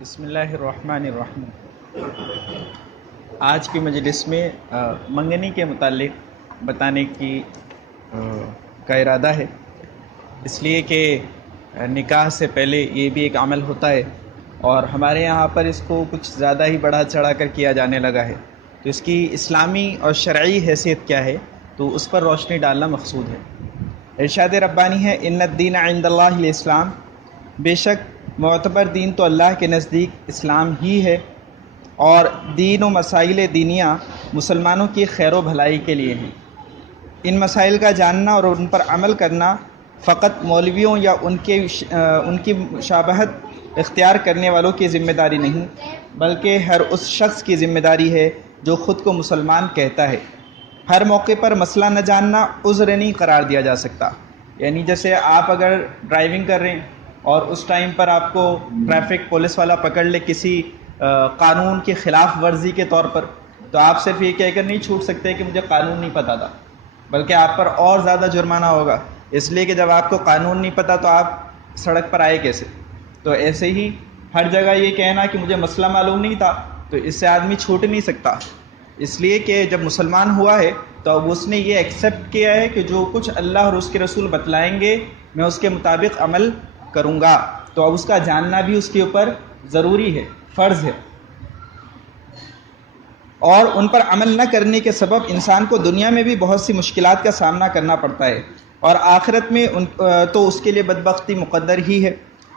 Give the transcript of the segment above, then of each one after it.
بسم اللہ الرحمن الرحیم۔ آج کی مجلس میں منگنی کے متعلق بتانے کا ارادہ ہے، اس لیے کہ نکاح سے پہلے یہ بھی ایک عمل ہوتا ہے اور ہمارے یہاں پر اس کو کچھ زیادہ ہی بڑھا چڑھا کر کیا جانے لگا ہے، تو اس کی اسلامی اور شرعی حیثیت کیا ہے تو اس پر روشنی ڈالنا مقصود ہے۔ ارشاد ربانی ہے ان الدین عند اللہ الاسلام، بے شک معتبر دین تو اللہ کے نزدیک اسلام ہی ہے، اور دین و مسائل دینیہ مسلمانوں کی خیر و بھلائی کے لیے ہیں۔ ان مسائل کا جاننا اور ان پر عمل کرنا فقط مولویوں یا ان کی مشابہت اختیار کرنے والوں کی ذمہ داری نہیں، بلکہ ہر اس شخص کی ذمہ داری ہے جو خود کو مسلمان کہتا ہے۔ ہر موقع پر مسئلہ نہ جاننا عذر نہیں قرار دیا جا سکتا، یعنی جیسے آپ اگر ڈرائیونگ کر رہے ہیں اور اس ٹائم پر آپ کو ٹریفک پولیس والا پکڑ لے کسی قانون کی خلاف ورزی کے طور پر، تو آپ صرف یہ کہہ کر نہیں چھوٹ سکتے کہ مجھے قانون نہیں پتہ تھا، بلکہ آپ پر اور زیادہ جرمانہ ہوگا، اس لیے کہ جب آپ کو قانون نہیں پتہ تو آپ سڑک پر آئے کیسے؟ تو ایسے ہی ہر جگہ یہ کہنا کہ مجھے مسئلہ معلوم نہیں تھا تو اس سے آدمی چھوٹ نہیں سکتا، اس لیے کہ جب مسلمان ہوا ہے تو اب اس نے یہ ایکسیپٹ کیا ہے کہ جو کچھ اللہ اور اس کے رسول بتلائیں گے میں اس کے مطابق عمل کروں گا، تو اب اس کا جاننا بھی اس کے اوپر ضروری ہے، فرض ہے، اور ان پر عمل نہ کرنے کے سبب انسان کو دنیا میں بھی بہت سی مشکلات کا سامنا کرنا پڑتا ہے، اور آخرت میں تو اس کے لیے بدبختی مقدر ہی ہے۔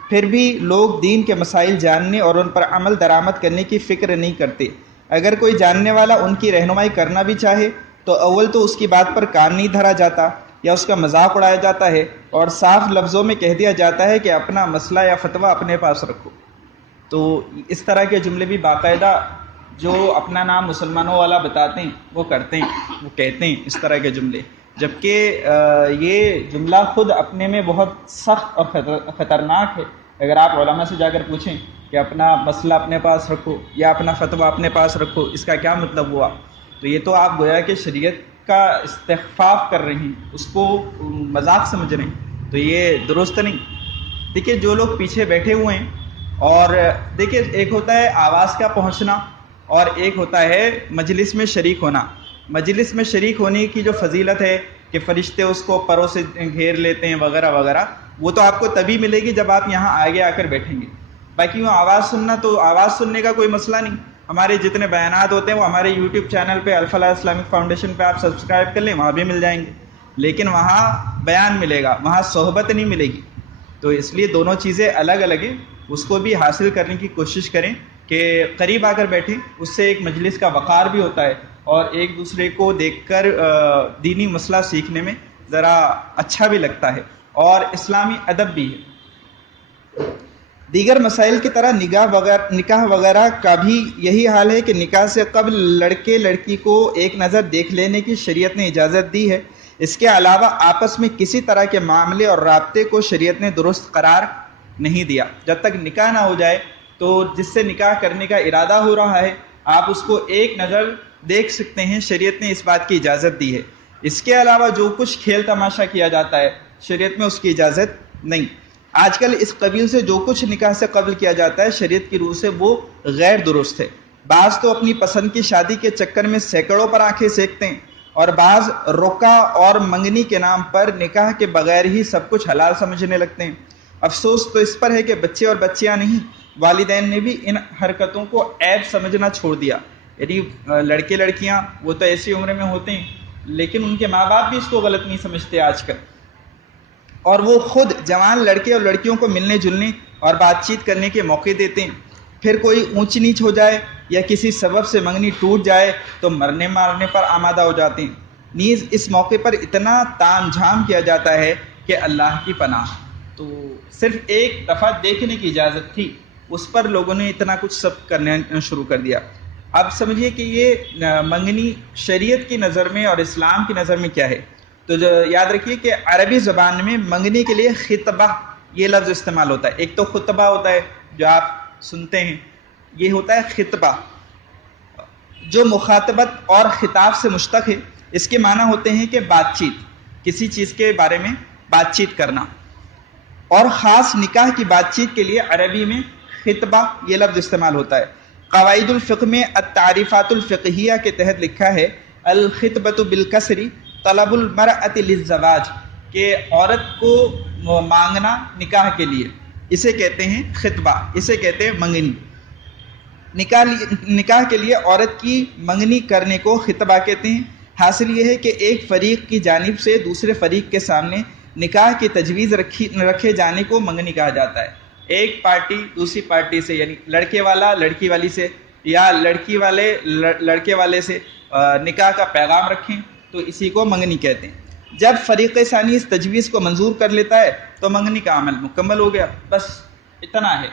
پھر بھی لوگ دین کے مسائل جاننے اور ان پر عمل درآمد کرنے کی فکر نہیں کرتے۔ اگر کوئی جاننے والا ان کی رہنمائی کرنا بھی چاہے تو اول تو اس کی بات پر کان نہیں دھرا جاتا یا اس کا مذاق اڑایا جاتا ہے، اور صاف لفظوں میں کہہ دیا جاتا ہے کہ اپنا مسئلہ یا فتویٰ اپنے پاس رکھو۔ تو اس طرح کے جملے بھی باقاعدہ جو اپنا نام مسلمانوں والا بتاتے ہیں وہ کرتے ہیں، وہ کہتے ہیں اس طرح کے جملے، جبکہ یہ جملہ خود اپنے میں بہت سخت اور خطرناک ہے۔ اگر آپ علماء سے جا کر پوچھیں کہ اپنا مسئلہ اپنے پاس رکھو یا اپنا فتویٰ اپنے پاس رکھو، اس کا کیا مطلب ہوا، تو یہ تو آپ گویا کہ شریعت کا استخفاف کر رہے ہیں، اس کو مذاق سمجھ رہے ہیں، تو یہ درست نہیں۔ دیکھیے جو لوگ پیچھے بیٹھے ہوئے ہیں، اور دیکھیے ایک ہوتا ہے آواز کا پہنچنا اور ایک ہوتا ہے مجلس میں شریک ہونا۔ مجلس میں شریک ہونے کی جو فضیلت ہے کہ فرشتے اس کو پروں سے گھیر لیتے ہیں وغیرہ وغیرہ، وہ تو آپ کو تبھی ملے گی جب آپ یہاں آگے آ کر بیٹھیں گے۔ باقی وہ آواز سننا، تو آواز سننے کا کوئی مسئلہ نہیں، ہمارے جتنے بیانات ہوتے ہیں وہ ہمارے یوٹیوب چینل پہ الفلاح اسلامک فاؤنڈیشن پہ آپ سبسکرائب کر لیں، وہاں بھی مل جائیں گے، لیکن وہاں بیان ملے گا، وہاں صحبت نہیں ملے گی۔ تو اس لیے دونوں چیزیں الگ الگ ہیں، اس کو بھی حاصل کرنے کی کوشش کریں کہ قریب آ کر بیٹھیں، اس سے ایک مجلس کا وقار بھی ہوتا ہے اور ایک دوسرے کو دیکھ کر دینی مسئلہ سیکھنے میں ذرا اچھا بھی لگتا ہے اور اسلامی ادب بھی ہے۔ دیگر مسائل کی طرح نکاح وغیرہ کا بھی یہی حال ہے کہ نکاح سے قبل لڑکے لڑکی کو ایک نظر دیکھ لینے کی شریعت نے اجازت دی ہے۔ اس کے علاوہ آپس میں کسی طرح کے معاملے اور رابطے کو شریعت نے درست قرار نہیں دیا۔ جب تک نکاح نہ ہو جائے تو جس سے نکاح کرنے کا ارادہ ہو رہا ہے آپ اس کو ایک نظر دیکھ سکتے ہیں، شریعت نے اس بات کی اجازت دی ہے۔ اس کے علاوہ جو کچھ کھیل تماشا کیا جاتا ہے شریعت میں اس کی اجازت نہیں۔ آج کل اس قبیل سے جو کچھ نکاح سے قبل کیا جاتا ہے شریعت کی روح سے وہ غیر درست ہے۔ بعض تو اپنی پسند کی شادی کے چکر میں سینکڑوں پر آنکھیں سینکتے ہیں، اور بعض رکا اور منگنی کے نام پر نکاح کے بغیر ہی سب کچھ حلال سمجھنے لگتے ہیں۔ افسوس تو اس پر ہے کہ بچے اور بچیاں نہیں، والدین نے بھی ان حرکتوں کو عیب سمجھنا چھوڑ دیا۔ یعنی لڑکے لڑکیاں وہ تو ایسی عمر میں ہوتے ہیں، لیکن ان کے ماں باپ بھی اس کو غلط نہیں سمجھتے آج کل، اور وہ خود جوان لڑکے اور لڑکیوں کو ملنے جلنے اور بات چیت کرنے کے موقع دیتے ہیں۔ پھر کوئی اونچ نیچ ہو جائے یا کسی سبب سے منگنی ٹوٹ جائے تو مرنے مارنے پر آمادہ ہو جاتے ہیں۔ نیز اس موقع پر اتنا تام جھام کیا جاتا ہے کہ اللہ کی پناہ، تو صرف ایک دفعہ دیکھنے کی اجازت تھی، اس پر لوگوں نے اتنا کچھ سب کرنا شروع کر دیا۔ اب سمجھیے کہ یہ منگنی شریعت کی نظر میں اور اسلام کی نظر میں کیا ہے، تو یاد رکھیے کہ عربی زبان میں منگنی کے لیے خطبہ یہ لفظ استعمال ہوتا ہے۔ ایک تو خطبہ ہوتا ہے جو آپ سنتے ہیں، یہ ہوتا ہے خطبہ جو مخاطبت اور خطاب سے مشتق ہے۔ اس کے معنی ہوتے ہیں کہ بات چیت، کسی چیز کے بارے میں بات چیت کرنا، اور خاص نکاح کی بات چیت کے لیے عربی میں خطبہ یہ لفظ استعمال ہوتا ہے۔ قواعد الفقہ میں التعریفات الفقہیہ کے تحت لکھا ہے الخطبۃ بالکسر طلب المرأۃ للزواج، کہ عورت کو مانگنا نکاح کے لیے، اسے کہتے ہیں خطبہ، اسے کہتے ہیں منگنی۔ نکاح کے لیے عورت کی منگنی کرنے کو خطبہ کہتے ہیں۔ حاصل یہ ہے کہ ایک فریق کی جانب سے دوسرے فریق کے سامنے نکاح کی تجویز رکھے جانے کو منگنی کہا جاتا ہے۔ ایک پارٹی دوسری پارٹی سے، یعنی لڑکے والا لڑکی والی سے یا لڑکی والے لڑکے والے سے نکاح کا پیغام رکھیں تو اسی کو منگنی کہتے ہیں۔ جب فریق ثانی اس تجویز کو منظور کر لیتا ہے تو منگنی کا عمل مکمل ہو گیا۔ بس اتنا ہے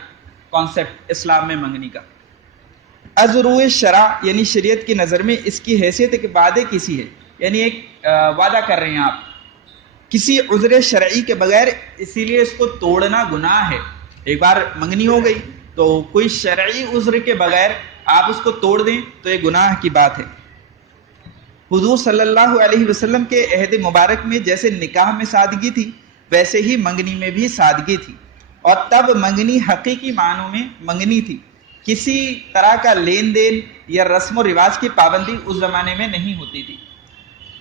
کانسیپٹ اسلام میں منگنی کا۔ ازروع شرع یعنی شریعت کی نظر میں اس کی حیثیت ایک وعدے کسی ہے، یعنی ایک وعدہ کر رہے ہیں آپ کسی عذر شرعی کے بغیر، اسی لیے اس کو توڑنا گناہ ہے۔ ایک بار منگنی ہو گئی تو کوئی شرعی عذر کے بغیر آپ اس کو توڑ دیں تو یہ گناہ کی بات ہے۔ حضور صلی اللہ علیہ وسلم کے عہد مبارک میں جیسے نکاح میں سادگی تھی ویسے ہی منگنی میں بھی سادگی تھی، اور تب منگنی حقیقی معنوں میں منگنی تھی، کسی طرح کا لین دین یا رسم و رواج کی پابندی اس زمانے میں نہیں ہوتی تھی۔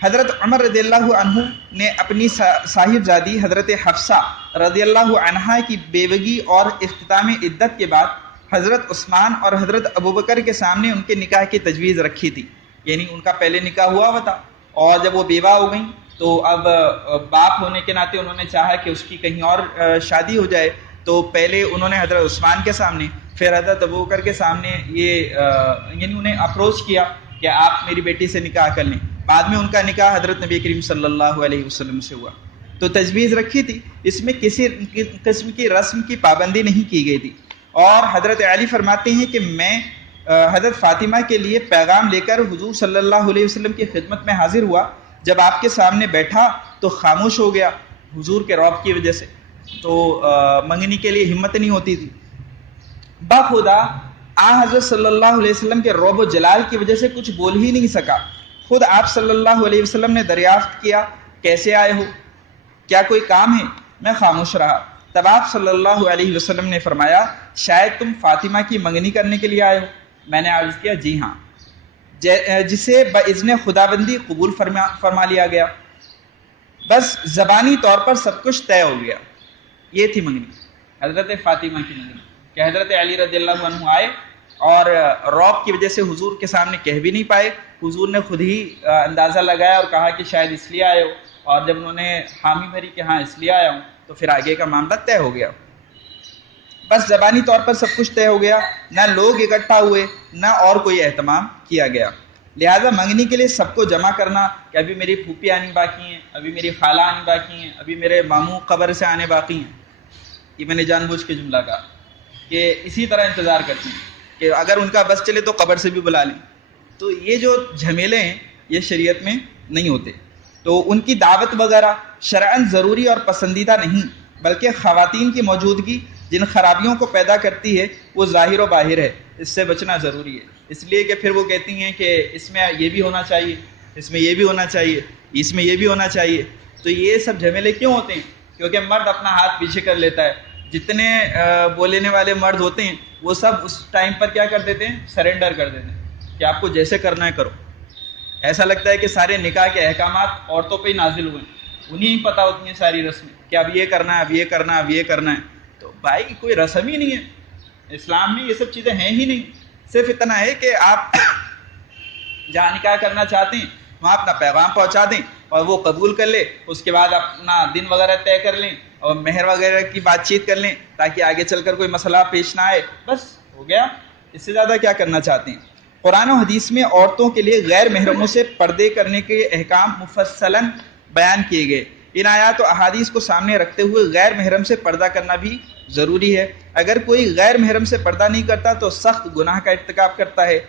حضرت عمر رضی اللہ عنہ نے اپنی صاحبزادی حضرت حفصہ رضی اللہ عنہا کی بیوگی اور اختتام عدت کے بعد حضرت عثمان اور حضرت ابوبکر کے سامنے ان کے نکاح کی تجویز رکھی تھی، یعنی ان کا پہلے نکاح ہوا ہوا تھا اور جب وہ بیوہ ہو گئیں تو اب باپ ہونے کے ناطے انہوں نے چاہا کہ اس کی کہیں اور شادی ہو جائے، تو پہلے انہوں نے حضرت عثمان کے سامنے پھر حضرت ابوبکر کے سامنے یہ یعنی انہیں اپروچ کیا کہ آپ میری بیٹی سے نکاح کر لیں۔ بعد میں ان کا نکاح حضرت نبی کریم صلی اللہ علیہ وسلم سے ہوا، تو تجویز رکھی تھی، اس میں کسی قسم کی رسم کی پابندی نہیں کی گئی تھی۔ اور حضرت علی فرماتے ہیں کہ میں حضرت فاطمہ کے لیے پیغام لے کر حضور صلی اللہ علیہ وسلم کی خدمت میں حاضر ہوا، جب آپ کے سامنے بیٹھا تو خاموش ہو گیا حضور کے رعب کی وجہ سے، تو منگنی کے لیے ہمت نہیں ہوتی تھی۔ بخدا حضرت صلی اللہ علیہ وسلم کے رعب و جلال کی وجہ سے کچھ بول ہی نہیں سکا۔ خود آپ صلی اللہ علیہ وسلم نے دریافت کیا کیسے آئے ہو، کیا کوئی کام ہے؟ میں خاموش رہا۔ تب آپ صلی اللہ علیہ وسلم نے فرمایا شاید تم فاطمہ کی منگنی کرنے کے لیے آئے ہو؟ میں نے عرض کیا جی ہاں، جسے باذن خداوندی قبول فرما لیا گیا، بس زبانی طور پر سب کچھ طے ہو گیا۔ یہ تھی منگنی، حضرت فاطمہ کی منگنی، کہ حضرت علی رضی اللہ عنہ آئے اور رعب کی وجہ سے حضور کے سامنے کہہ بھی نہیں پائے، حضور نے خود ہی اندازہ لگایا اور کہا کہ شاید اس لیے آئے ہو، اور جب انہوں نے حامی بھری کہ ہاں اس لیے آیا ہوں تو پھر آگے کا معاملہ طے ہو گیا۔ بس زبانی طور پر سب کچھ طے ہو گیا، نہ لوگ اکٹھا ہوئے نہ اور کوئی اہتمام کیا گیا۔ لہٰذا منگنی کے لیے سب کو جمع کرنا کہ ابھی میری پھوپھی آنی باقی ہیں، ابھی میری خالہ آنی باقی ہیں، ابھی میرے ماموں قبر سے آنے باقی ہیں، یہ میں نے جان بوجھ کے جملہ کہا کہ اسی طرح انتظار کرتی ہیں کہ اگر ان کا بس چلے تو قبر سے بھی بلا لیں، تو یہ جو جھمیلے ہیں یہ شریعت میں نہیں ہوتے۔ تو ان کی دعوت وغیرہ شرعاً ضروری اور پسندیدہ نہیں، بلکہ خواتین کی موجودگی جن خرابیوں کو پیدا کرتی ہے وہ ظاہر و باہر ہے، اس سے بچنا ضروری ہے۔ اس لیے کہ پھر وہ کہتی ہیں کہ اس میں یہ بھی ہونا چاہیے، اس میں یہ بھی ہونا چاہیے، اس میں یہ بھی ہونا چاہیے۔ تو یہ سب جھمیلے کیوں ہوتے ہیں؟ کیونکہ مرد اپنا ہاتھ پیچھے کر لیتا ہے، جتنے بولنے والے مرد ہوتے ہیں وہ سب اس ٹائم پر کیا کر دیتے ہیں؟ سرنڈر کر دیتے ہیں کہ آپ کو جیسے کرنا ہے کرو۔ ایسا لگتا ہے کہ سارے نکاح کے احکامات عورتوں پہ ہی نازل ہوئے ہیں، انہیں ہی پتہ ہوتی ہیں ساری رسمیں کہ اب یہ کرنا ہے، اب یہ کرنا ہے، اب یہ کرنا ہے۔ تو بھائی کوئی رسم ہی نہیں ہے اسلام میں، یہ سب چیزیں ہیں ہی نہیں۔ صرف اتنا ہے کہ آپ جہاں نکاح کرنا چاہتے ہیں وہاں اپنا پیغام پہنچا دیں اور وہ قبول کر لے، اس کے بعد اپنا دن وغیرہ طے کر لیں اور مہر وغیرہ کی بات چیت کر لیں تاکہ آگے چل کر کوئی مسئلہ پیش نہ آئے، بس ہو گیا۔ اس سے زیادہ کیا کرنا چاہتے ہیں؟ قرآن و حدیث میں عورتوں کے لیے غیر محرموں سے پردے کرنے کے احکام مفصلاً بیان کیے گئے۔ ان آیات و احادیث کو سامنے رکھتے ہوئے غیر محرم سے پردہ کرنا بھی ضروری ہے۔ اگر کوئی غیر محرم سے پردہ نہیں کرتا تو سخت گناہ کا ارتکاب کرتا ہے،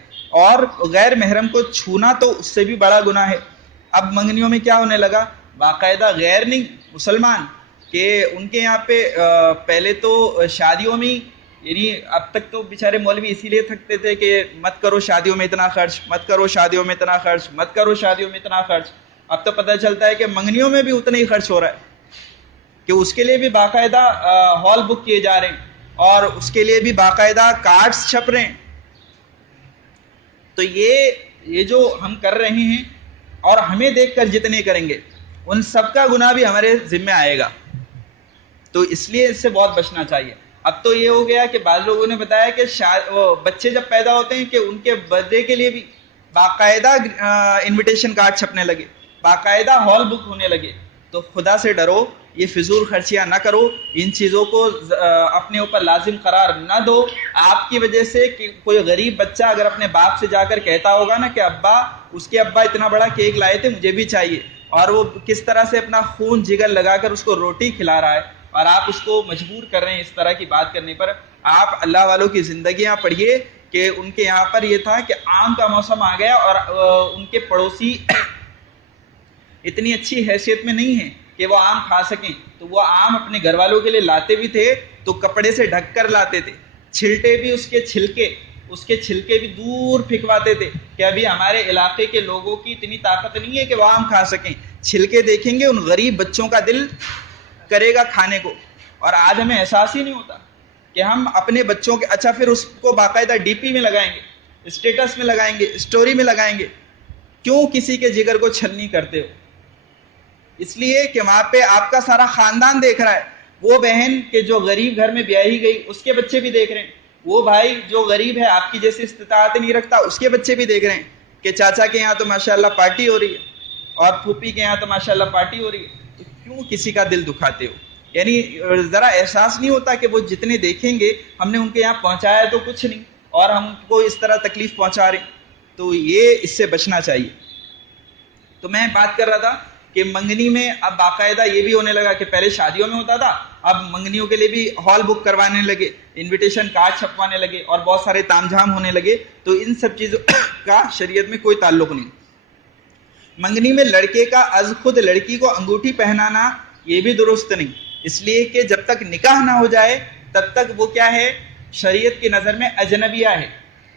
اور غیر محرم کو چھونا تو اس سے بھی بڑا گناہ ہے۔ اب منگنیوں میں کیا ہونے لگا؟ باقاعدہ غیر نہیں مسلمان، کہ ان کے یہاں پہ پہلے تو شادیوں میں، یعنی اب تک تو بیچارے مولوی اسی لیے تھکتے تھے کہ مت کرو شادیوں میں اتنا خرچ، مت کرو شادیوں میں اتنا خرچ، مت کرو شادیوں میں اتنا خرچ۔ اب تو پتہ چلتا ہے کہ منگنیوں میں بھی اتنا ہی خرچ ہو رہا ہے، کہ اس کے لیے بھی باقاعدہ ہال بک کیے جا رہے ہیں اور اس کے لیے بھی باقاعدہ کارڈز چھپ رہے ہیں. تو یہ جو ہم کر رہے ہیں اور ہمیں دیکھ کر جتنے کریں گے ان سب کا گناہ بھی ہمارے ذمہ آئے گا. تو اس لیے اس سے بہت بچنا چاہیے. اب تو یہ ہو گیا کہ بعض لوگوں نے بتایا کہ بچے جب پیدا ہوتے ہیں کہ ان کے برتھ ڈے کے لیے بھی باقاعدہ انویٹیشن کارڈ چھپنے لگے, باقاعدہ ہال بک ہونے لگے. تو خدا سے ڈرو, یہ فضول خرچیاں نہ کرو, ان چیزوں کو اپنے اوپر لازم قرار نہ دو. آپ کی وجہ سے کہ کوئی غریب بچہ اگر اپنے باپ سے جا کر کہتا ہوگا نا کہ ابا, اس کے ابا اتنا بڑا کیک لائے تھے مجھے بھی چاہیے, اور وہ کس طرح سے اپنا خون جگر لگا کر اس کو روٹی کھلا رہا ہے, اور آپ اس کو مجبور کر رہے ہیں اس طرح کی بات کرنے پر. آپ اللہ والوں کی زندگیاں پڑھیے کہ ان کے یہاں پر یہ تھا کہ آم کا موسم آ گیا اور ان کے پڑوسی اتنی اچھی حیثیت میں نہیں ہیں کہ وہ آم کھا سکیں, تو وہ آم اپنے گھر والوں کے لیے لاتے بھی تھے تو کپڑے سے ڈھک کر لاتے تھے, چھلٹے بھی اس کے چھلکے بھی دور پھینکواتے تھے کہ ابھی ہمارے علاقے کے لوگوں کی اتنی طاقت نہیں ہے کہ وہ آم کھا سکیں. چھلکے دیکھیں گے ان غریب بچوں کا دل کرے گا کھانے کو. اور آج ہمیں احساس ہی نہیں ہوتا کہ ہم اپنے بچوں کے, اچھا پھر اس کو باقاعدہ ڈی پی میں لگائیں گے, اسٹیٹس میں لگائیں گے, اسٹوری میں لگائیں گے. کیوں کسی کے جگر کو چھلنی کرتے ہو؟ اس لیے کہ وہاں پہ آپ کا سارا خاندان دیکھ رہا ہے. وہ بہن کہ جو غریب گھر میں بیاہی گئی اس کے بچے بھی دیکھ رہے ہیں, وہ بھائی جو غریب ہے آپ کی جیسی استطاعت نہیں رکھتا اس کے بچے بھی دیکھ رہے ہیں کہ چاچا کے یہاں تو ماشاءاللہ پارٹی ہو رہی ہے اور پھوپھی کے یہاں تو ماشاءاللہ پارٹی ہو رہی ہے. تو کیوں کسی کا دل دکھاتے ہو؟ یعنی ذرا احساس نہیں ہوتا کہ وہ جتنے دیکھیں گے ہم نے ان کے یہاں پہنچایا تو کچھ نہیں اور ہم کو اس طرح تکلیف پہنچا رہے ہیں. تو یہ اس سے بچنا چاہیے. تو میں بات کر رہا تھا کہ منگنی میں اب باقاعدہ یہ بھی ہونے لگا کہ پہلے شادیوں میں ہوتا تھا, اب منگنیوں کے لیے بھی ہال بک کروانے لگے, انویٹیشن کارڈ چھپوانے لگے اور بہت سارے تام جھام ہونے لگے. تو ان سب چیزوں کا شریعت میں کوئی تعلق نہیں. منگنی میں لڑکے کا از خود لڑکی کو انگوٹھی پہنانا یہ بھی درست نہیں, اس لیے کہ جب تک نکاح نہ ہو جائے تب تک وہ کیا ہے, شریعت کی نظر میں اجنبیہ ہے,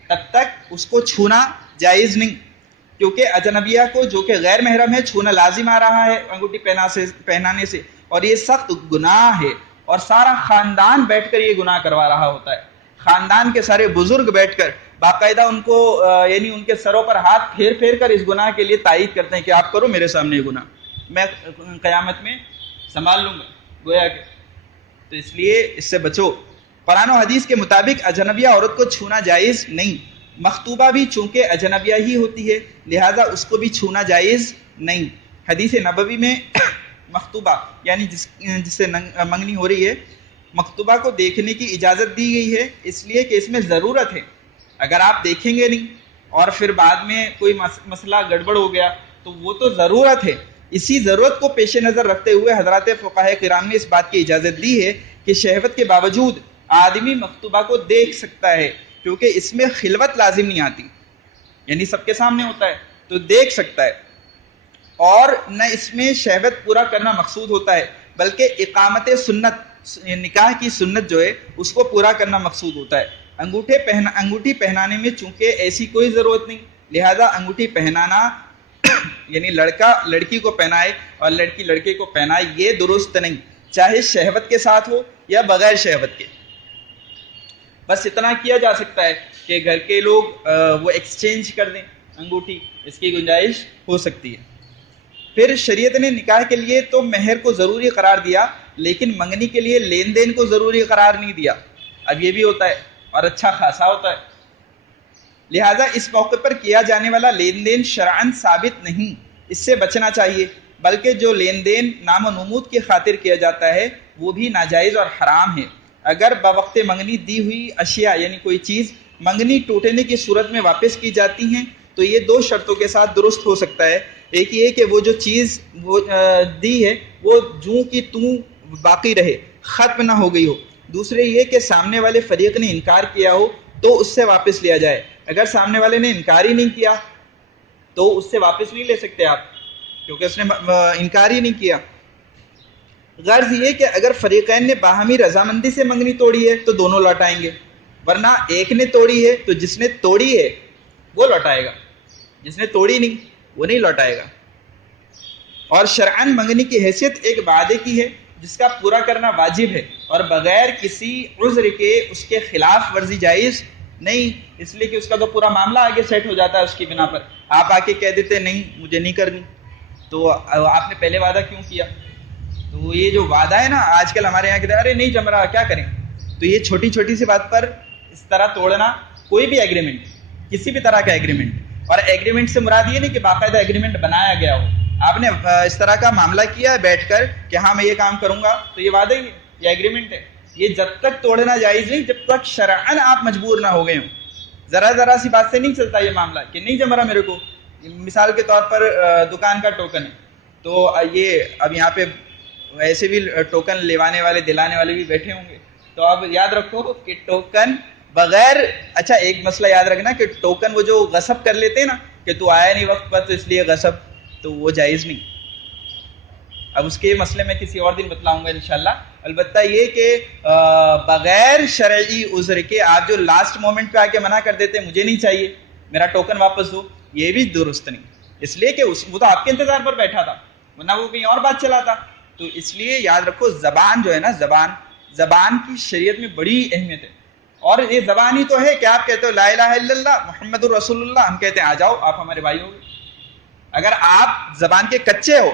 تب تک اس کو چھونا جائز نہیں. کیونکہ اجنبیہ کو جو کہ غیر محرم ہے چھونا لازم آ رہا ہے انگوٹھی پہنانے سے, اور یہ سخت گناہ ہے, اور سارا خاندان بیٹھ کر یہ گناہ کروا رہا ہوتا ہے. خاندان کے سارے بزرگ بیٹھ کر باقاعدہ ان کو یعنی ان کے سروں پر ہاتھ پھیر پھیر کر اس گناہ کے لیے تائید کرتے ہیں کہ آپ کرو میرے سامنے یہ گناہ, میں قیامت میں سنبھال لوں گا گویا کہ. تو اس لیے اس سے بچو. قرآن و حدیث کے مطابق اجنبیہ عورت کو چھونا جائز نہیں. مخطوبہ بھی چونکہ اجنبیہ ہی ہوتی ہے لہذا اس کو بھی چھونا جائز نہیں. حدیث نبوی میں مخطوبہ یعنی جس سے منگنی ہو رہی ہے, مخطوبہ کو دیکھنے کی اجازت دی گئی ہے, اس لیے کہ اس میں ضرورت ہے. اگر آپ دیکھیں گے نہیں اور پھر بعد میں کوئی مسئلہ گڑبڑ ہو گیا تو وہ تو ضرورت ہے. اسی ضرورت کو پیش نظر رکھتے ہوئے حضرات فقہاء کرام نے اس بات کی اجازت دی ہے کہ شہوت کے باوجود آدمی مخطوبہ کو دیکھ سکتا ہے, کیونکہ اس میں خلوت لازم نہیں آتی, یعنی سب کے سامنے ہوتا ہے تو دیکھ سکتا ہے. اور نہ اس میں شہوت پورا کرنا مقصود ہوتا ہے بلکہ اقامت سنت, نکاح کی سنت جو ہے اس کو پورا کرنا مقصود ہوتا ہے. انگوٹھی پہنانے میں چونکہ ایسی کوئی ضرورت نہیں لہذا انگوٹھی پہنانا یعنی لڑکا لڑکی کو پہنائے اور لڑکی لڑکے کو پہنائے یہ درست نہیں, چاہے شہوت کے ساتھ ہو یا بغیر شہوت کے. بس اتنا کیا جا سکتا ہے کہ گھر کے لوگ وہ ایکسچینج کر دیں انگوٹھی, اس کی گنجائش ہو سکتی ہے. پھر شریعت نے نکاح کے لیے تو مہر کو ضروری قرار دیا لیکن منگنی کے لیے لین دین کو ضروری قرار نہیں دیا. اب یہ بھی ہوتا ہے اور اچھا خاصا ہوتا ہے, لہذا اس موقع پر کیا جانے والا لین دین شرعاً ثابت نہیں, اس سے بچنا چاہیے. بلکہ جو لین دین نام و نمود کی خاطر کیا جاتا ہے وہ بھی ناجائز اور حرام ہے. اگر بوقت منگنی دی ہوئی اشیاء یعنی کوئی چیز منگنی ٹوٹنے کی صورت میں واپس کی جاتی ہیں تو یہ دو شرطوں کے ساتھ درست ہو سکتا ہے. ایک یہ کہ وہ جو چیز وہ دی ہے وہ جوں کی توں باقی رہے, ختم نہ ہو گئی ہو. دوسرے یہ کہ سامنے والے فریق نے انکار کیا ہو تو اس سے واپس لیا جائے. اگر سامنے والے نے انکار ہی نہیں کیا تو اس سے واپس نہیں لے سکتے آپ, کیونکہ اس نے انکار ہی نہیں کیا. غرض یہ کہ اگر فریقین نے باہمی رضامندی سے منگنی توڑی ہے تو دونوں لوٹائیں گے, ورنہ ایک نے توڑی ہے تو جس نے توڑی ہے وہ لوٹائے گا, جس نے توڑی نہیں وہ نہیں لوٹائے گا. اور شرعاً منگنی کی حیثیت ایک وعدے کی ہے جس کا پورا کرنا واجب ہے اور بغیر کسی عذر کے اس کے خلاف ورزی جائز نہیں، اس لیے کہ اس کا تو پورا معاملہ آگے سیٹ ہو جاتا ہے اس کی بنا پر. آپ آ کے کہہ دیتے نہیں مجھے نہیں کرنی، تو آپ نے پہلے وعدہ کیوں کیا؟ تو یہ جو وعدہ ہے نا آج کل ہمارے یہاں کہتے ہیں ارے نہیں جم رہا کیا کریں. تو یہ چھوٹی چھوٹی سی بات پر اس طرح توڑنا، کوئی بھی ایگریمنٹ، کسی بھی طرح کا ایگریمنٹ، اور ایگریمنٹ سے مراد یہ نہیں کہ باقاعدہ ایگریمنٹ بنایا گیا ہو، آپ نے اس طرح کا معاملہ کیا ہے بیٹھ کر کہ ہاں میں یہ کام کروں گا، تو یہ وعدہ ہی ہے، یہ ایگریمنٹ ہے. یہ جب تک توڑنا جائز نہیں جب تک شرعاً آپ مجبور نہ ہو گئے ہوں. ذرا سی بات سے نہیں چلتا یہ معاملہ کہ نہیں جم رہا میرے کو. مثال کے طور پر دکان کا ٹوکن ہے، تو یہ اب یہاں پہ ایسے بھی ٹوکن لیوانے والے دلانے والے بھی بیٹھے ہوں گے، تو اب یاد رکھو کہ ٹوکن بغیر، اچھا ایک مسئلہ یاد رکھنا کہ ٹوکن وہ جو غصب کر لیتے ہیں نا کہ تو آیا نہیں وقت پر تو اس لیے غصب، تو وہ جائز نہیں. اب اس کے مسئلے میں کسی اور دن بتلاؤں گا انشاءاللہ. البتہ یہ کہ بغیر شرعی عذر کے آپ جو لاسٹ مومنٹ پہ آ کے منع کر دیتے مجھے نہیں چاہیے میرا ٹوکن واپس دو، یہ بھی درست نہیں، اس لیے کہ وہ تو آپ کے انتظار پر بیٹھا تھا ورنہ وہ کہیں اور بات چلاتا. تو اس لیے یاد رکھو زبان جو ہے نا، زبان کی شریعت میں بڑی اہمیت ہے. اور یہ زبان ہی تو ہے کہ آپ کہتے ہو لا الہ الا اللہ محمد الرسول اللہ، ہم کہتے ہیں آ جاؤ آپ ہمارے بھائی ہو گے. اگر آپ زبان کے کچے ہو،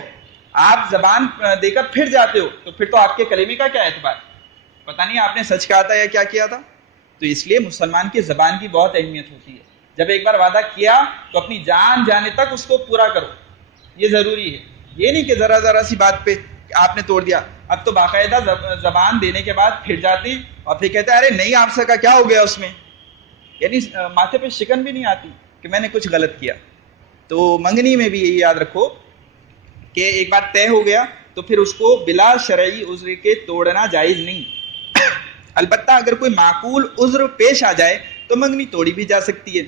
آپ زبان دے کر پھر جاتے ہو، تو پھر تو آپ کے کلمے کا کیا اعتبار؟ پتہ نہیں آپ نے سچ کہا تھا یا کیا کیا تھا. تو اس لیے مسلمان کی زبان کی بہت اہمیت ہوتی ہے. جب ایک بار وعدہ کیا تو اپنی جان جانے تک اس کو پورا کرو، یہ ضروری ہے. یہ نہیں کہ ذرا سی بات پہ آپ نے توڑ دیا. اب تو باقاعدہ زبان دینے کے بعد پھر جاتے ہیں اور پھر کہتے ہیں ارے نہیں آپ سے کا کیا ہو گیا اس میں، یعنی ماتھے پہ شکن بھی نہیں آتی کہ میں نے کچھ غلط کیا. تو منگنی میں بھی یہی یاد رکھو کہ ایک بار طے ہو گیا تو پھر اس کو بلا شرعی عذر کے توڑنا جائز نہیں. البتہ اگر کوئی معقول عذر پیش آ جائے تو منگنی توڑی بھی جا سکتی ہے.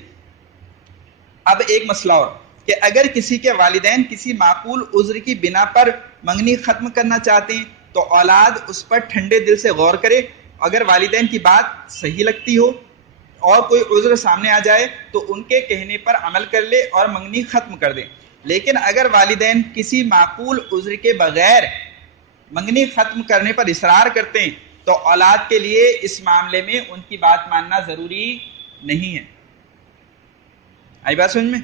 اب ایک مسئلہ اور کہ اگر کسی کے والدین کسی معقول عذر کی بنا پر منگنی ختم کرنا چاہتے ہیں تو اولاد اس پر ٹھنڈے دل سے غور کرے. اگر والدین کی بات صحیح لگتی ہو اور کوئی عذر سامنے آ جائے تو ان کے کہنے پر عمل کر لے اور منگنی ختم کر دے. لیکن اگر والدین کسی معقول عذر کے بغیر منگنی ختم کرنے پر اصرار کرتے ہیں تو اولاد کے لیے اس معاملے میں ان کی بات ماننا ضروری نہیں ہے. آئی بات سمجھ میں؟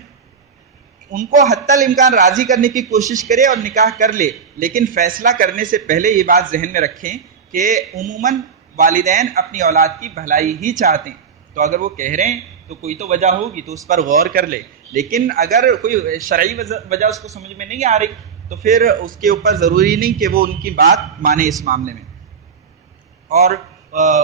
ان کو حتی الامکان راضی کرنے کی کوشش کرے اور نکاح کر لے، لیکن فیصلہ کرنے سے پہلے یہ بات ذہن میں رکھیں کہ عموماً والدین اپنی اولاد کی بھلائی ہی چاہتے ہیں. تو اگر وہ کہہ رہے ہیں تو کوئی تو وجہ ہوگی، تو اس پر غور کر لے. لیکن اگر کوئی شرعی وجہ اس کو سمجھ میں نہیں آ رہی تو پھر اس کے اوپر ضروری نہیں کہ وہ ان کی بات مانے اس معاملے میں. اور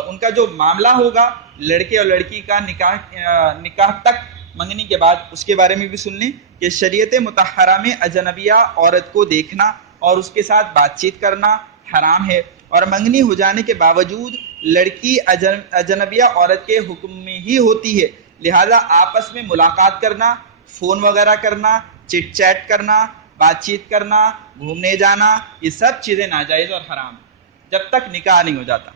ان کا جو معاملہ ہوگا لڑکے اور لڑکی کا نکاح تک منگنی کے بعد، اس کے بارے میں بھی سن لیں کہ شریعت مطہرہ میں اجنبیہ عورت کو دیکھنا اور اس کے ساتھ بات چیت کرنا حرام ہے، اور منگنی ہو جانے کے باوجود لڑکی اجنبیہ عورت کے حکم میں ہی ہوتی ہے. لہذا آپس میں ملاقات کرنا، فون وغیرہ کرنا، چٹ چیٹ کرنا، بات چیت کرنا، گھومنے جانا، یہ سب چیزیں ناجائز اور حرام جب تک نکاح نہیں ہو جاتا.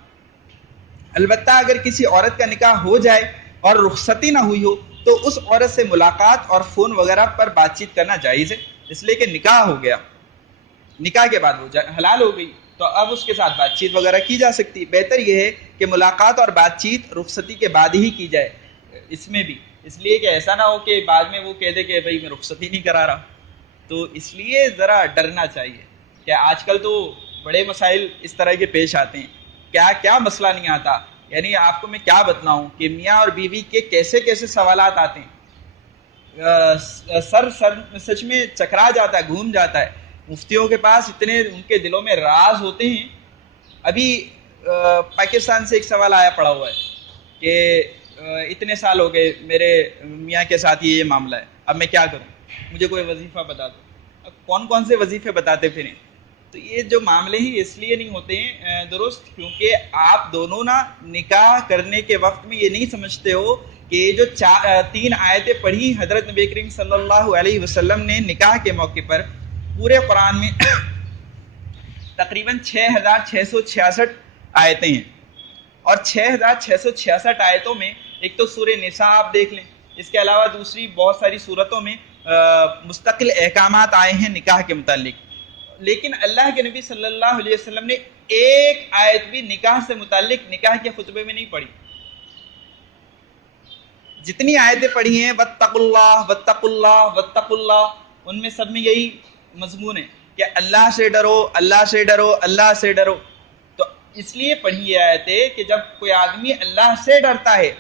البتہ اگر کسی عورت کا نکاح ہو جائے اور رخصتی نہ ہوئی ہو تو اس عورت سے ملاقات اور فون وغیرہ پر بات چیت کرنا جائز ہے، اس لیے کہ نکاح ہو گیا، نکاح کے بعد وہ حلال ہو گئی تو اب اس کے ساتھ بات چیت وغیرہ کی جا سکتی. بہتر یہ ہے کہ ملاقات اور بات چیت رخصتی کے بعد ہی کی جائے اس میں بھی، اس لیے کہ ایسا نہ ہو کہ بعد میں وہ کہہ دے کہ بھائی میں رخصتی نہیں کرا رہا. تو اس لیے ذرا ڈرنا چاہیے کہ آج کل تو بڑے مسائل اس طرح کے پیش آتے ہیں، کیا مسئلہ نہیں آتا. یعنی آپ کو میں کیا بتلاؤں کہ میاں اور بیوی کے کیسے کیسے سوالات آتے ہیں، سر سچ میں چکرا جاتا ہے، گھوم جاتا ہے. مفتیوں کے پاس اتنے ان کے دلوں میں راز ہوتے ہیں. ابھی پاکستان سے ایک سوال آیا پڑا ہوا ہے کہ اتنے سال ہو گئے میرے میاں کے ساتھ یہ معاملہ ہے، اب میں کیا کروں، مجھے کوئی وظیفہ بتا دو. اب کون سے وظیفے بتاتے پھریں؟ تو یہ جو معاملے ہی اس لیے نہیں ہوتے ہیں درست کیونکہ آپ دونوں نا نکاح کرنے کے وقت میں یہ نہیں سمجھتے ہو کہ یہ جو 3 آیتیں پڑھی حضرت نبی کریم صلی اللہ علیہ وسلم نے نکاح کے موقع پر، پورے قرآن میں تقریباً 6666 آیتیں ہیں، اور 6666 آیتوں میں ایک تو سورہ نساء آپ دیکھ لیں، اس کے علاوہ دوسری بہت ساری صورتوں میں مستقل احکامات آئے ہیں نکاح کے متعلق. لیکن اللہ کے نبی صلی اللہ علیہ وسلم نے ایک آیت بھی نکاح سے متعلق نکاح کے خطبے میں نہیں پڑھی. جتنی آیتیں پڑھی ہیں واتقوا اللہ واتقوا اللہ واتقوا اللہ، ان میں سب میں یہی مضمون ہے کہ اللہ سے ڈرو، اللہ سے ڈرو، اللہ سے ڈرو. تو اس لیے پڑھی یہ آیتیں کہ جب کوئی آدمی اللہ سے ڈرتا ہے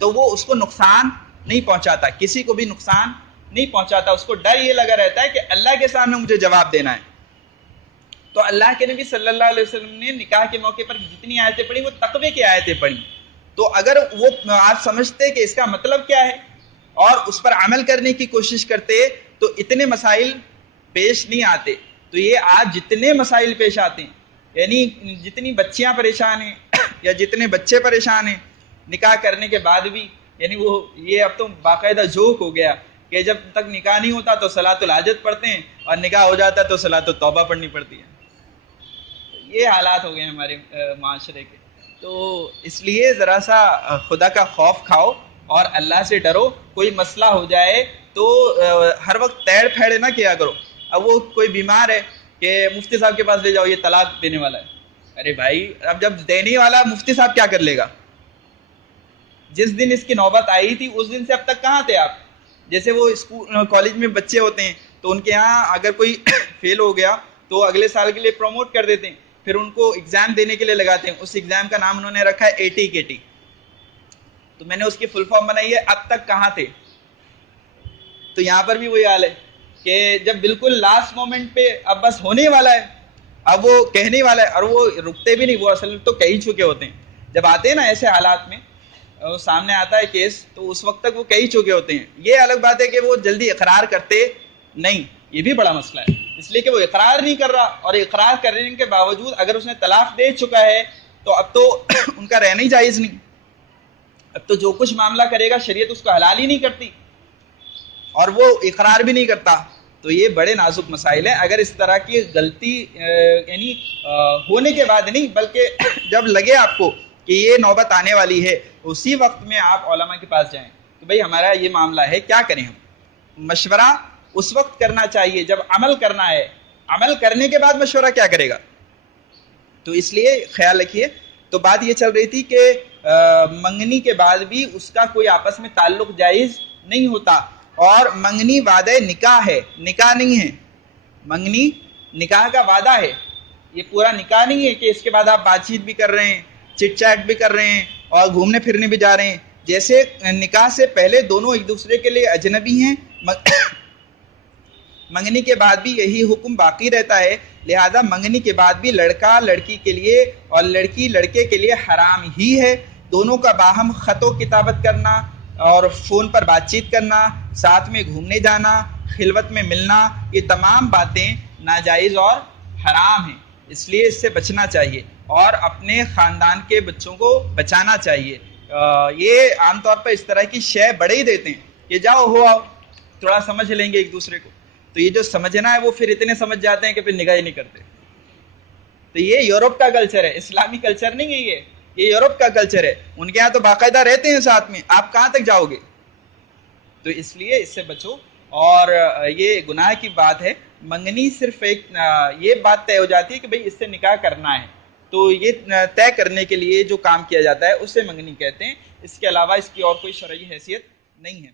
تو وہ اس کو نقصان نہیں پہنچاتا، کسی کو بھی نقصان نہیں پہنچاتا. اس کو ڈر یہ لگا رہتا ہے کہ اللہ کے سامنے مجھے جواب دینا ہے. تو اللہ کے نبی صلی اللہ علیہ وسلم نے نکاح کے موقع پر جتنی آیتیں پڑھی وہ تقوی کی آیتیں پڑھی. تو اگر وہ آپ سمجھتے کہ اس کا مطلب کیا ہے اور اس پر عمل کرنے کی کوشش کرتے تو اتنے مسائل پیش نہیں آتے. تو یہ آج جتنے مسائل پیش آتے ہیں، یعنی جتنی بچیاں پریشان ہیں یا جتنے بچے پریشان ہیں نکاح کرنے کے بعد بھی، یعنی وہ یہ اب تو باقاعدہ جوک ہو گیا کہ جب تک نکاح نہیں ہوتا تو صلاۃ الحاجت پڑھتے ہیں اور نکاح ہو جاتا ہے تو صلاۃ التوبہ پڑھنی پڑتی ہے. یہ حالات ہو گئے ہیں ہمارے معاشرے کے. تو اس لیے ذرا سا خدا کا خوف کھاؤ اور اللہ سے ڈرو. کوئی مسئلہ ہو جائے تو ہر وقت تیڑ پھیڑ نہ کیا کرو. اب وہ کوئی بیمار ہے کہ مفتی صاحب کے پاس لے جاؤ، یہ طلاق دینے والا ہے. ارے بھائی، اب جب دینے والا مفتی صاحب کیا کر لے گا؟ جس دن اس کی نوبت آئی تھی اس دن سے اب تک کہاں تھے آپ؟ جیسے وہ اسکول کالج میں بچے ہوتے ہیں تو ان کے ہاں اگر کوئی فیل ہو گیا تو اگلے سال کے لیے پروموٹ کر دیتے ہیں، پھر ان کو ایگزام دینے کے لیے لگاتے ہیں. اس ایگزام کا نام انہوں نے رکھا ہے ATKT. تو میں نے اس کی فل فارم بنائی ہے. اب تک کہاں تھے؟ تو یہاں پر بھی وہی حال ہے کہ جب بالکل لاسٹ مومنٹ پہ اب بس ہونے والا ہے، اب وہ کہنے والا ہے اور وہ رکتے بھی نہیں. وہ اصل میں تو کہہ چکے ہوتے ہیں. جب آتے ہیں نا ایسے حالات میں سامنے آتا ہے کیس تو اس وقت تک وہ کہہ چکے ہوتے ہیں. یہ الگ بات ہے کہ وہ جلدی اقرار کرتے نہیں، یہ بھی بڑا مسئلہ ہے. اس لیے کہ وہ اقرار نہیں کر رہا، اور اقرار کرنے کے باوجود اگر اس نے طلاق دے چکا ہے تو اب تو ان کا رہنا ہی جائز نہیں. اب تو جو کچھ معاملہ کرے گا شریعت اس کو حلال ہی نہیں کرتی، اور وہ اقرار بھی نہیں کرتا. تو یہ بڑے نازک مسائل ہیں. اگر اس طرح کی غلطی یعنی ہونے کے بعد نہیں بلکہ جب لگے آپ کو کہ یہ نوبت آنے والی ہے اسی وقت میں آپ علماء کے پاس جائیں کہ بھئی ہمارا یہ معاملہ ہے، کیا کریں ہم. مشورہ اس وقت کرنا چاہیے جب عمل کرنا ہے. عمل کرنے کے بعد مشورہ کیا کرے گا؟ تو اس لیے خیال رکھیے. تو بات یہ چل رہی تھی کہ منگنی کے بعد بھی اس کا کوئی آپس میں تعلق جائز نہیں ہوتا. اور منگنی وعدہ نکاح ہے، نکاح نہیں ہے. منگنی نکاح کا وعدہ ہے، یہ پورا نکاح نہیں ہے کہ اس کے بعد آپ بات چیت بھی کر رہے ہیں، چٹ چیٹ بھی کر رہے ہیں اور گھومنے پھرنے بھی جا رہے ہیں. جیسے نکاح سے پہلے دونوں ایک دوسرے کے لیے اجنبی ہیں، منگنی کے بعد بھی یہی حکم باقی رہتا ہے. لہذا منگنی کے بعد بھی لڑکا لڑکی کے لیے اور لڑکی لڑکے کے لیے حرام ہی ہے. دونوں کا باہم خط و کتابت کرنا اور فون پر بات چیت کرنا، ساتھ میں گھومنے جانا، خلوت میں ملنا، یہ تمام باتیں ناجائز اور حرام ہیں. اس لیے اس سے بچنا چاہیے اور اپنے خاندان کے بچوں کو بچانا چاہیے. یہ عام طور پر اس طرح کی شے بڑے ہی دیتے ہیں کہ جاؤ ہو آؤ، تھوڑا سمجھ لیں گے ایک دوسرے کو. تو یہ جو سمجھنا ہے وہ پھر اتنے سمجھ جاتے ہیں کہ پھر نگاہ ہی نہیں کرتے. تو یہ یورپ کا کلچر ہے، اسلامی کلچر نہیں ہے. یہ یورپ کا کلچر ہے. ان کے ہاں تو باقاعدہ رہتے ہیں ساتھ میں، آپ کہاں تک جاؤ گے؟ تو اس لیے اس سے بچو. اور یہ گناہ کی بات ہے. منگنی صرف ایک یہ بات طے ہو جاتی ہے کہ بھئی اس سے نکاح کرنا ہے، تو یہ طے کرنے کے لیے جو کام کیا جاتا ہے اسے منگنی کہتے ہیں. اس کے علاوہ اس کی اور کوئی شرعی حیثیت نہیں ہے.